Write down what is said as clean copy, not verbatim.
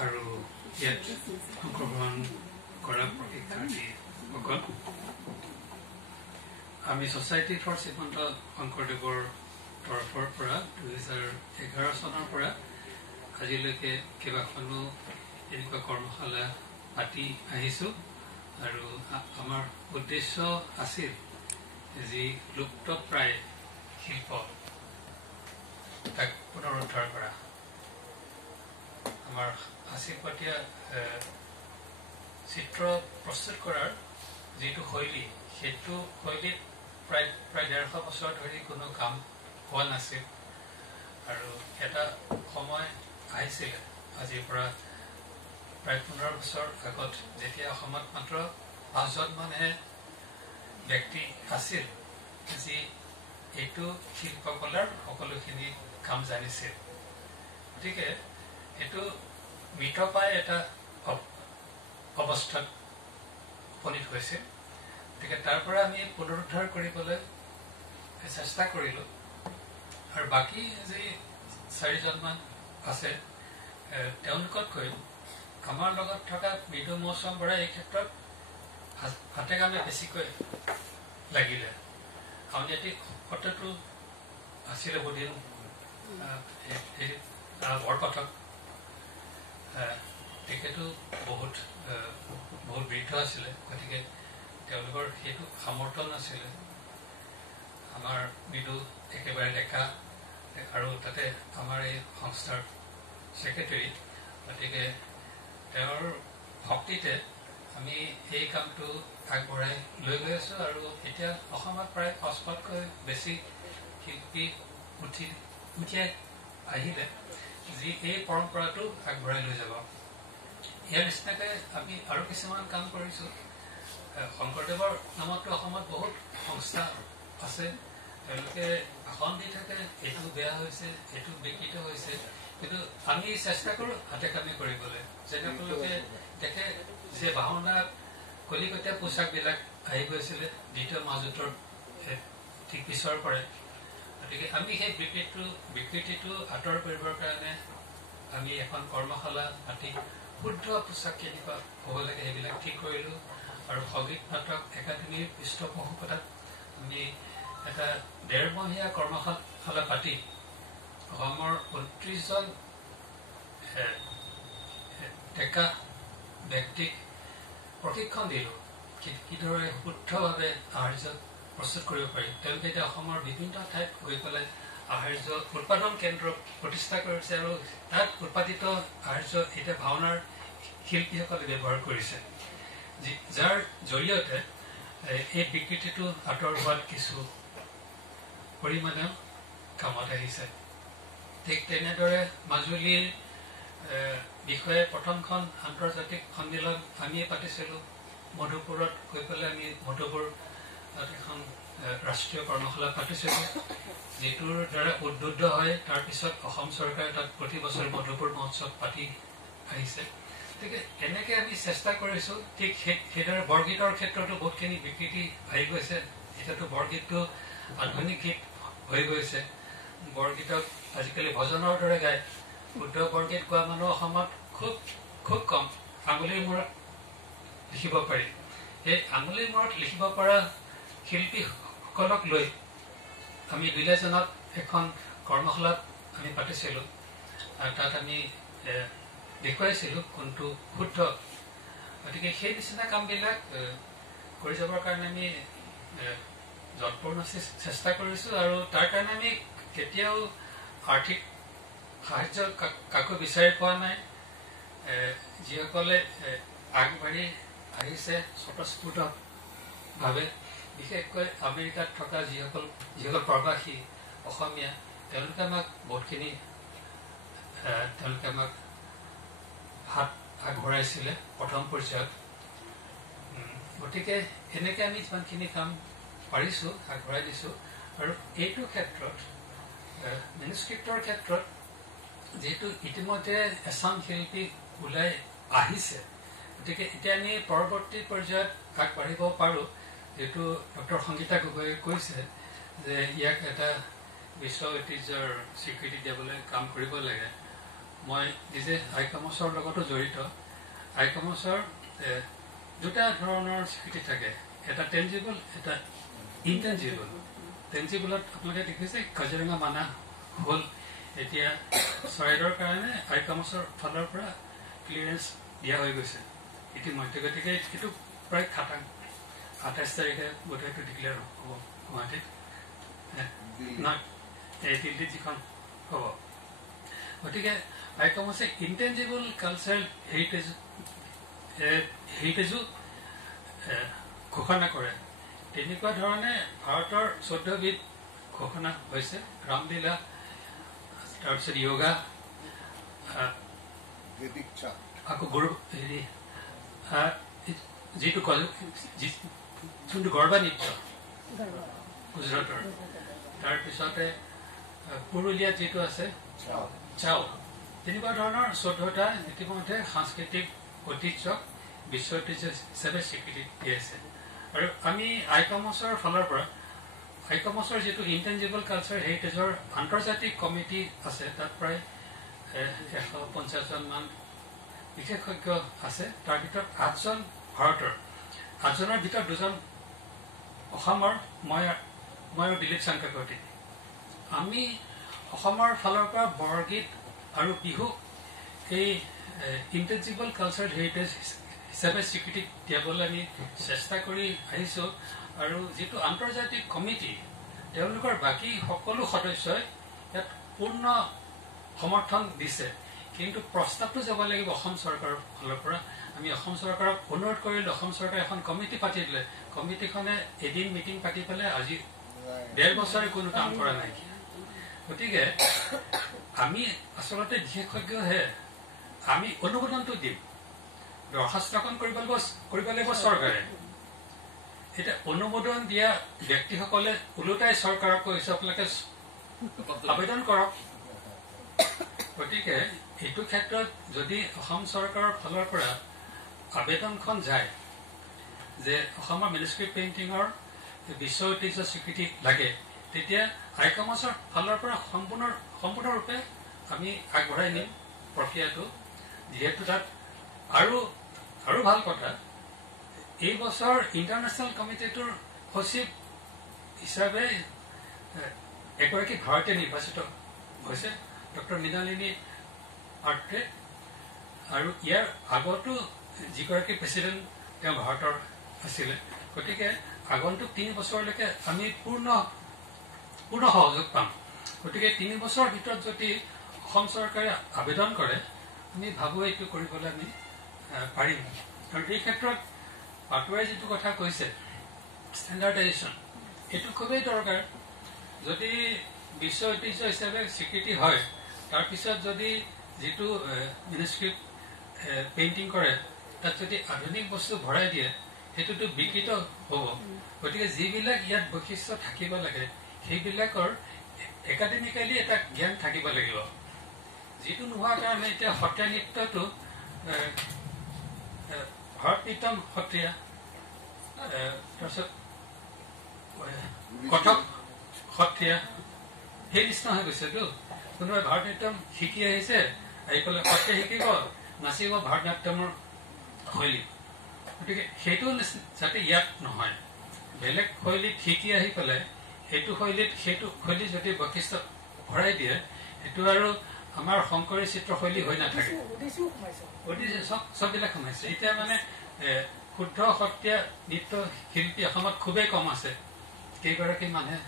আৰু ইয়াত অংশগ্ৰহণ কৰা প্ৰশিক্ষাৰ্থীসকল আমি ছ'চাইটি ফৰ শ্ৰীমন্ত শংকৰদেৱৰ তৰফৰ পৰা 2011 চনৰ পৰা আজিলৈকে কেইবাখনো এনেকুৱা কৰ্মশালা পাতি আহিছোঁ আৰু আমাৰ উদ্দেশ্য আছিল যি লুপ্তপ্ৰায় শিল্প তাক পুনৰুদ্ধাৰ কৰা আমাৰ সাঁচিপতীয়া চিত্ৰ প্ৰস্তুত কৰাৰ যিটো শৈলী সেইটো শৈলীত প্ৰায় 150 বছৰ ধৰি কোনো কাম হোৱা নাছিল আৰু এটা সময় আহিছিলে আজিৰ পৰা প্ৰায় 15 বছৰ আগত যেতিয়া অসমত মাত্ৰ 5জন মানহে ব্যক্তি আছিল যি এইটো শিল্পকলাৰ সকলোখিনি কাম জানিছিল গতিকে এইটো মৃতপ্ৰায় এটা অৱস্থাত উপনীত হৈছিল গতিকে তাৰ পৰা আমি পুনৰুদ্ধাৰ কৰিবলৈ চেষ্টা কৰিলোঁ আৰু বাকী যি 4জনমান আছে তেওঁলোকতকৈ আমাৰ লগত থকা মৃদু মৌচম বৰা এই ক্ষেত্ৰত হাতে কামে বেছিকৈ লাগিলে আউনীআটী সত্ৰটো আছিলে বহুদিন বৰপাঠক তেখেতো বহুত বৃদ্ধ আছিলে গতিকে তেওঁলোকৰ সেইটো সামৰ্থ্য নাছিলে আমাৰ মৃদু একেবাৰে ডেকা আৰু তাতে আমাৰ এই সংস্থাৰ ছেক্ৰেটাৰী গতিকে তেওঁৰ ভক্তিতে আমি এই কামটো আগবঢ়াই লৈ গৈ আছোঁ আৰু এতিয়া অসমত প্ৰায় 500তকৈ বেছি শিল্পী উঠি আহিলে যি এই পৰম্পৰাটো আগবঢ়াই লৈ যাব ইয়াৰ নিচিনাকৈ আমি আৰু কিছুমান কাম কৰিছোঁ শংকৰদেৱৰ নামতো অসমত বহুত সংস্থা আছে তেওঁলোকে ভাষণ দি থাকে এইটো বেয়া হৈছে এইটো বিকৃত হৈছে কিন্তু আমি চেষ্টা কৰোঁ হাতে কামে কৰিবলৈ যেনেকৈ দেখে যে ভাওনা কলিকতীয়া পোচাকবিলাক আহি গৈছিলে দ্বিতীয় মহাযুদ্ধৰ ঠিক পিছৰ পৰাই গতিকে আমি সেই বিকৃতিটো আঁতৰ কৰিবৰ কাৰণে আমি এখন কৰ্মশালা পাতি শুদ্ধ পোচাক কেনেকুৱা হ'ব লাগে সেইবিলাক ঠিক কৰিলোঁ আৰু সংগীত নাটক একাডেমীৰ পৃষ্ঠপোষকতাত আমি এটা 1.5 মহীয়া কৰ্মশালা পাতি অসমৰ 29জন ডেকা ব্যক্তিক প্ৰশিক্ষণ দিলোঁ কিদৰে শুদ্ধভাৱে আহাৰ্য প্ৰস্তুত কৰিব পাৰি তেওঁলোকে এতিয়া অসমৰ বিভিন্ন ঠাইত গৈ পেলাই আহাৰ্য উৎপাদন কেন্দ্ৰ প্ৰতিষ্ঠা কৰিছে আৰু তাত উৎপাদিত আহাৰ্য এতিয়া ভাওনাৰ শিল্পীসকলে ব্যৱহাৰ কৰিছে যাৰ জৰিয়তে এই বিকৃতিটো আঁতৰ হোৱাত কিছু পৰিমাণে কামত আহিছে ঠিক তেনেদৰে মাজুলীৰ বিষয়ে প্ৰথমখন আন্তৰ্জাতিক সন্মিলন আমিয়ে পাতিছিলোঁ মধুপুৰত গৈ পেলাই আমি মধুপুৰ তাত এখন ৰাষ্ট্ৰীয় কৰ্মশালা পাতিছিলোঁ যিটোৰ দ্বাৰা উদ্বুদ্ধ হয় তাৰপিছত অসম চৰকাৰে তাত প্ৰতি বছৰ মধুপুৰ মহোৎসৱ পাতি আহিছে গতিকে এনেকৈ আমি চেষ্টা কৰিছোঁ ঠিক সেইদৰে বৰগীতৰ ক্ষেত্ৰতো বহুতখিনি বিকৃতি আহি গৈছে এতিয়াতো বৰগীতটো আধুনিক গীত হৈ গৈছে বৰগীতক আজিকালি ভজনৰ দৰে গায় শুদ্ধ বৰগীত গোৱা মানুহ অসমত খুব কম আঙুলিৰ মূৰত লিখিব পাৰি এই আঙুলিৰ মূৰত লিখিব পৰা শিল্পীসকলক লৈ আমি দুলীয়াজানত এখন কৰ্মশালাত আমি পাতিছিলোঁ তাত আমি দেখুৱাইছিলোঁ কোনটো শুদ্ধ গতিকে সেই নিচিনা কামবিলাক কৰি যাবৰ কাৰণে আমি যৎপূৰ্ণ চেষ্টা কৰিছোঁ আৰু তাৰ কাৰণে আমি কেতিয়াও আৰ্থিক সাহায্য কাকো বিচাৰি পোৱা নাই যিসকলে আগবাঢ়ি আহিছে স্বতঃস্ফূৰ্তভাৱে বিশেষকৈ আমেৰিকাত থকা যিসকল প্ৰবাসী অসমীয়া তেওঁলোকে আমাক বহুতখিনি হাত আগবঢ়াইছিলে প্ৰথম পৰ্যায়ত গতিকে এনেকৈ আমি যিমানখিনি কাম পাৰিছোঁ আগবঢ়াই দিছোঁ আৰু এইটো ক্ষেত্ৰত মেনুস্ক্ৰিপ্টৰ ক্ষেত্ৰত যিহেতু ইতিমধ্যে এচাম শিল্পী ওলাই আহিছে গতিকে এতিয়া আমি পৰৱৰ্তী পৰ্যায়ত আগবাঢ়িব পাৰোঁ যেটো ডক্টৰ সংগীতা গগৈয়ে কৈছে যে ইয়াক এটা বিশ্ব ঐতিহ্যৰ স্বীকৃতি দিবলৈ কাম কৰিব লাগে মই নিজে আইকমছৰ লগতো জড়িত আইকমছৰ দুটা ধৰণৰ স্বীকৃতি থাকে এটা টেঞ্জিবল এটা ইনটেঞ্জিবল টেঞ্জিবলত আপোনালোকে দেখিছে কাজিৰঙা মানা হ'ল এতিয়া চৰাইদেউৰ কাৰণে আইকমছৰ ফালৰ পৰা ক্লিয়াৰেন্স দিয়া হৈ গৈছে ইতিমধ্যে গতিকে এইটো প্ৰায় 28 তাৰিখে বোধহয় ডিক্লেয়াৰ হ'ব গুৱাহাটীত দিল্লীত যিখন হ'ব গতিকে আইকমছে ইনটেঞ্জিবল কালচাৰেল হেৰিটেজো ঘোষণা কৰে তেনেকুৱা ধৰণে ভাৰতৰ 14 বিধ ঘোষণা হৈছে ৰামলীলা তাৰপিছত য়োগা আকৌ গুৰু হেৰি যিটো যোনটো গৰবা নৃত্য গুজৰাটৰ তাৰপিছতে পুৰুলিয়াত যিটো আছে চাও তেনেকুৱা ধৰণৰ 14টা ইতিমধ্যে সাংস্কৃতিক ঐতিহ্যক বিশ্ব ঐতিহ্য হিচাপে স্বীকৃতি দি আছে আৰু আমি আইকমছৰ ফালৰ পৰা আইকমছৰ যিটো ইনটেঞ্জিবল কালচাৰ হেৰিটেজৰ আন্তৰ্জাতিক কমিটি আছে তাত প্ৰায় 150 জন বিশেষজ্ঞ আছে তাৰ ভিতৰত 8জন ভাৰতৰ 8জনৰ ভিতৰত 2জন অসমৰ মই আৰু দিলীপ চাংকাকতি আমি অসমৰ ফালৰ পৰা বৰগীত আৰু বিহু এই ইনটেঞ্জিবল কালচাৰেল হেৰিটেজ হিচাপে স্বীকৃতি দিবলৈ আমি চেষ্টা কৰি আহিছো আৰু যিটো আন্তৰ্জাতিক কমিটি তেওঁলোকৰ বাকী সকলো সদস্যই ইয়াত পূৰ্ণ সমৰ্থন দিছে কিন্তু প্ৰস্তাৱটো যাব লাগিব অসম চৰকাৰৰ ফালৰ পৰা আমি অসম চৰকাৰক অনুৰোধ কৰিলো অসম চৰকাৰে এখন কমিটি পাতি দিলে কমিটিখনে এদিন মিটিং পাতি পেলাই আজি 1.5 বছৰে কোনো কাম কৰা নাই গতিকে আমি আচলতে বিশেষজ্ঞহে আমি অনুমোদনটো দিম দৰখাস্তখন কৰিব লাগিব চৰকাৰে এটা অনুমোদন দিয়া ব্যক্তিসকলে ওলোটাই চৰকাৰক কৈছে আপোনালোকে আবেদন কৰক গতিকে এইটো ক্ষেত্ৰত যদি অসম চৰকাৰৰ ফালৰ পৰা আবেদনখন যায় যে অসমৰ মেনুস্ক্ৰিপ্ট পেইণ্টিঙৰ বিশ্ব ঐতিহ্য স্বীকৃতি লাগে তেতিয়া আইকমছৰ ফালৰ পৰা সম্পূৰ্ণৰূপে আমি আগবঢ়াই নিম প্ৰক্ৰিয়াটো যিহেতু তাত আৰু ভাল কথা এই বছৰ ইণ্টাৰনেশ্যনেল কমিটিটোৰ সচিব হিচাপে এগৰাকী ভাৰতীয় নিৰ্বাচিত হৈছে ডক্টৰ মৃণালিনী আৰ্ট্ৰে আৰু ইয়াৰ আগতো যিগৰাকী প্ৰেচিডেণ্ট তেওঁ ভাৰতৰ আছিলে গতিকে আগন্তুক 3 বছৰলৈকে আমি পূৰ্ণ সহযোগ পাম গতিকে 3 বছৰৰ ভিতৰত যদি অসম চৰকাৰে আবেদন কৰে আমি ভাবো এইটো কৰিবলৈ আমি পাৰিম আৰু এই ক্ষেত্ৰত পাটুৱাই যিটো কথা কৈছে ষ্টেণ্ডাৰ্ডাইজেশ্যন এইটো খুবেই দৰকাৰ যদি বিশ্ব ঐতিহ্য হিচাপে স্বীকৃতি হয় তাৰপিছত যদি যিটো মেনুস্ক্ৰিপ্ট পেইণ্টিং কৰে তাত যদি আধুনিক বস্তু ভৰাই দিয়ে সেইটোতো বিকৃত হ'ব গতিকে যিবিলাক ইয়াত বৈশিষ্ট্য থাকিব লাগে সেইবিলাকৰ একাডেমিকেলি এটা জ্ঞান থাকিব লাগিব যিটো নোহোৱাৰ কাৰণে এতিয়া সত্ৰীয়া নৃত্যটো ভাৰত নৃত্যম সত্ৰীয়া তাৰপিছত কথক সত্ৰীয়া সেই নিচিনা হৈ গৈছেতো কোনোবাই ভাৰত নাট্যম শিকি আহিছে আহি পেলাই সত্ৰীয়া শিকিব নাচিব ভাৰত নাট্যমৰ শৈলী গতিকে সেইটো যাতে ইয়াত নহয় বেলেগ শৈলীত শিকি আহি পেলাই সেইটো শৈলী যদি বৈশিষ্ট্য ভৰাই দিয়ে সেইটো আৰু আমাৰ শংকৰী চিত্ৰশৈলী হৈ নাথাকে চববিলাক সোমাইছে এতিয়া মানে শুদ্ধ সত্ৰীয়া নৃত্য শিল্পী অসমত খুবেই কম আছে কেইগৰাকী মানুহে